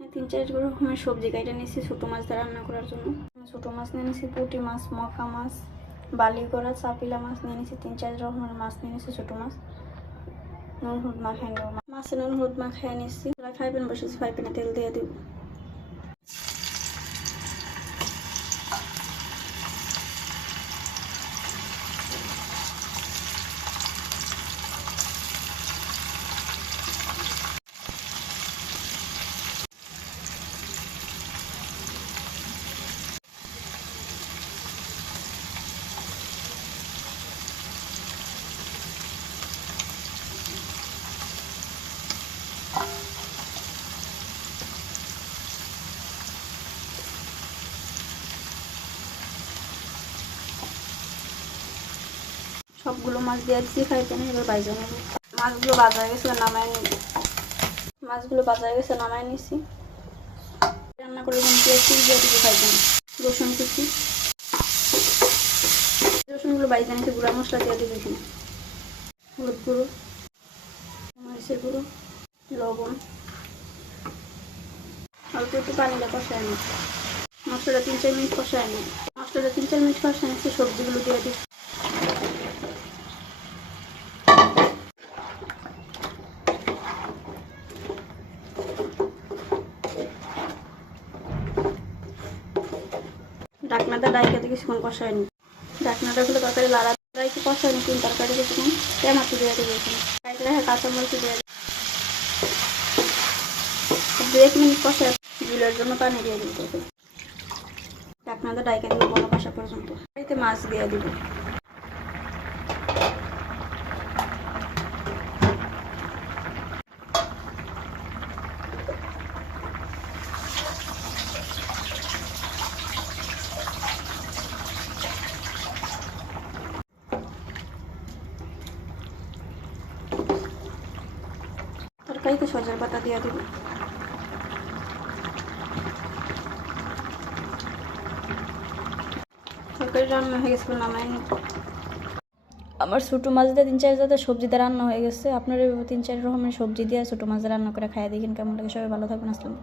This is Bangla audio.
3-4 রকমের সবজি কাইটা নিয়েছি ছোটো মাছ দিয়ে রান্না করার জন্য। ছোটো মাছ নিয়ে নিয়েছি, পুঁটি মাছ, মকা মাছ, বালি করা চাপিলা মাছ নিয়ে নিয়েছি, 3-4 রকমের মাছ নিয়ে নিয়েছি, ছোটো মাছ। নুন হলুদ মাখায় নেব, মাছে নুন হলুদ মাখায় নিচ্ছি। ফ্রাই প্যান বসেছি, ফ্রাই প্যানে তেল দিয়ে দিব। সবগুলো মাছ দিয়ে দিচ্ছি ফ্রাই প্যানে, এবার ভাজা নেব। মাছগুলো ভাজা হয়ে গেছে, নামায় নিব। মাছগুলো ভাজা হয়ে গেছে, নামায় নিচ্ছি। রান্না করে পেঁয়াজ কুচি দিয়ে দিচ্ছি ফ্রাই প্যানে, রসুন কুচি, রসুনগুলো ভাজা নিচ্ছি। গুঁড়া মশলা দিয়ে দিচ্ছি এখানে, হলুদ গুঁড়ো, মরিচের গুঁড়ো, লবণ, অল্প একটু পানি দিয়ে কষায় নিই। মশলাটা 3-4 মিনিট কষায় নিই। মশলাটা 3-4 মিনিট কষায় নিচ্ছি, সবজিগুলো দিয়ে দিই। ঢাকনাটা ডাইকে দিয়ে কিছুক্ষণ কষায় নিই। ঢাকনাটা খুলে তরকারি লাড়া ডাইকে কষায় নিই। তরকারি কিছুক্ষণ টমেটো দিয়ে দেবো এখানে, কাইটে রাখা কাঁচামরিচ দিয়ে দিই। 2-1 মিনিট কষায় ঝুলের জন্য পানি দিয়ে দিই। ঢাকনাটা ডাইকে দিব বড় কষা পর্যন্ত। এতে মাছ দিয়ে দিব। তরকারিতে সজনের পাতা দিয়ে দিব। তরকারি রান্না হয়ে গেছে, নামাই নিব। আমার ছোটো মাছ দিয়ে 3-4 জাতের সবজি দিয়ে রান্না হয়ে গেছে। আপনারা 3-4 রকমের সবজি দিয়ে ছোটো মাছ দিয়ে রান্না করে খাইয়ে দেখেন কেমন লাগে। সবাই ভালো থাকবেন। আসসালাম।